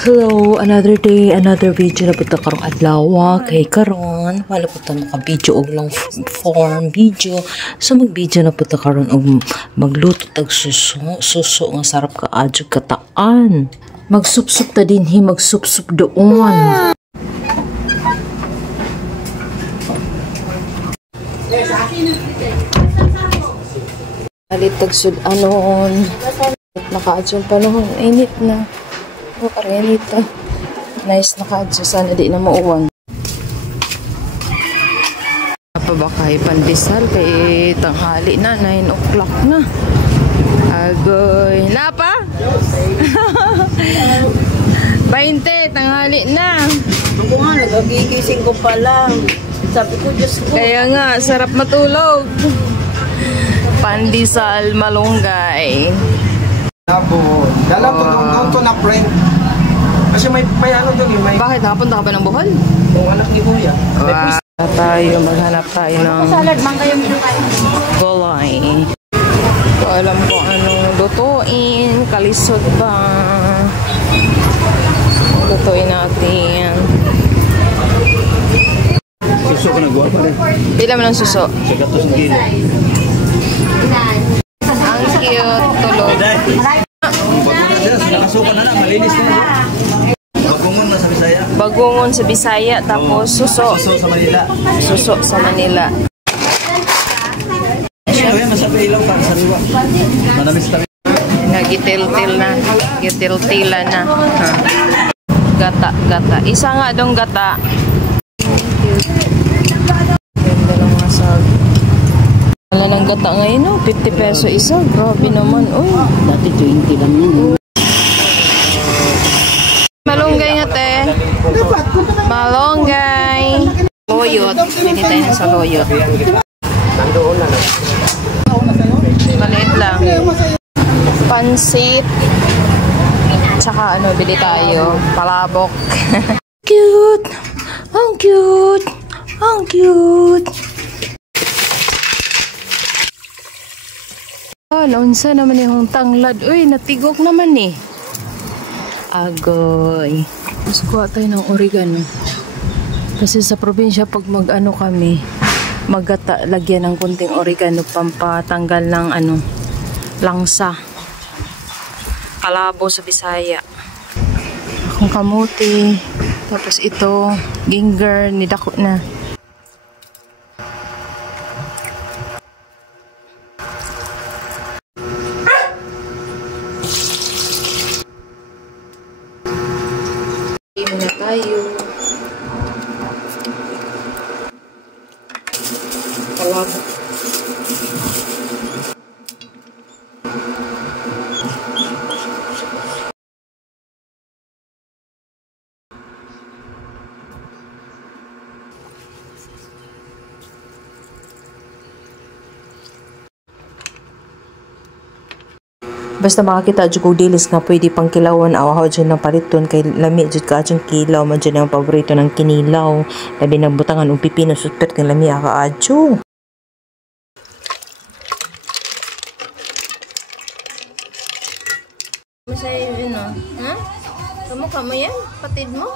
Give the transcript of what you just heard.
Hello, another day, another video na punta karong adlaw kay karon wala punta maka-video og lang form video. So mag-video na punta karon og magluto tag suso nga sarap ka adyo kataan. Magsupsup ta dinhi, magsupsup doon. Alit tag sudanon. Nakaadyo panahon, init na. Oh, arenita. Nice na kadyo. Sana di na mauwan. Napabakay pandesal kay tanghali na. 9 o'clock na. Agoy. Napa? 20. Tanghali na. Ako nga, nagagigising ko pa lang. Sabi ko, Diyos ko. Kaya nga, sarap matulog. Pandesal malunggay. Hapon. Dalam to na friend. Kasi may ano doon eh. Bakit? Nakapunta ka ba ng Bohol? Yung anak ni Kuya. Maghanap tayo ng gulay. So, alam ko anong lutuin. Kalisod ba? Lutuin natin. Suso ka nagawa pa rin. Pila mo ng suso? Sa gatos ng gila. Ang cute. Tulog. Nakasukan na lang. Malinis na lang. Bagungon na sa Bisaya. Bagungon sa Bisaya. Tapos suso. Suso sa Manila. Suso sa Manila. Kaya masabi ilaw para sa riwa. Manamis tabi. Nagitil-til na. Gitil-tila na. Gata, gata. Isa nga dong gata. Ganda ng masag. Wala ng gata ngayon, no? 50 peso isa. Grabe naman. Uy. Dati 20 lang yun. Malunggay nga, te. Malunggay. Loyot. Pili tayo sa loyot. Maliit lang. Pansit. Tsaka ano, bili tayo. Palabok. Cute. Ang cute. Ang cute. Naunsa naman yung tanglad. Uy, natigok naman eh. Agoy. Mas kuha tayo ng oregano. Kasi sa probinsya, pag mag-ano kami, magata, lagyan ng kunting oregano, pampatanggal ng ano, langsa. Kalabo sa Bisaya. Akong kamuti. Tapos ito, ginger, nidako na. Muna tayo. Kalabo. Basta makakita dyan kong dilis nga pwede pang kilawan awaw dyan ng paliton kay lami dyan ka dyan kilaw man dyan ang paborito ng kinilaw labi ng butangan ng pipino sutpet kang lami aka adyo. Masaya yun ha? Kamukha mo yan? Patid mo?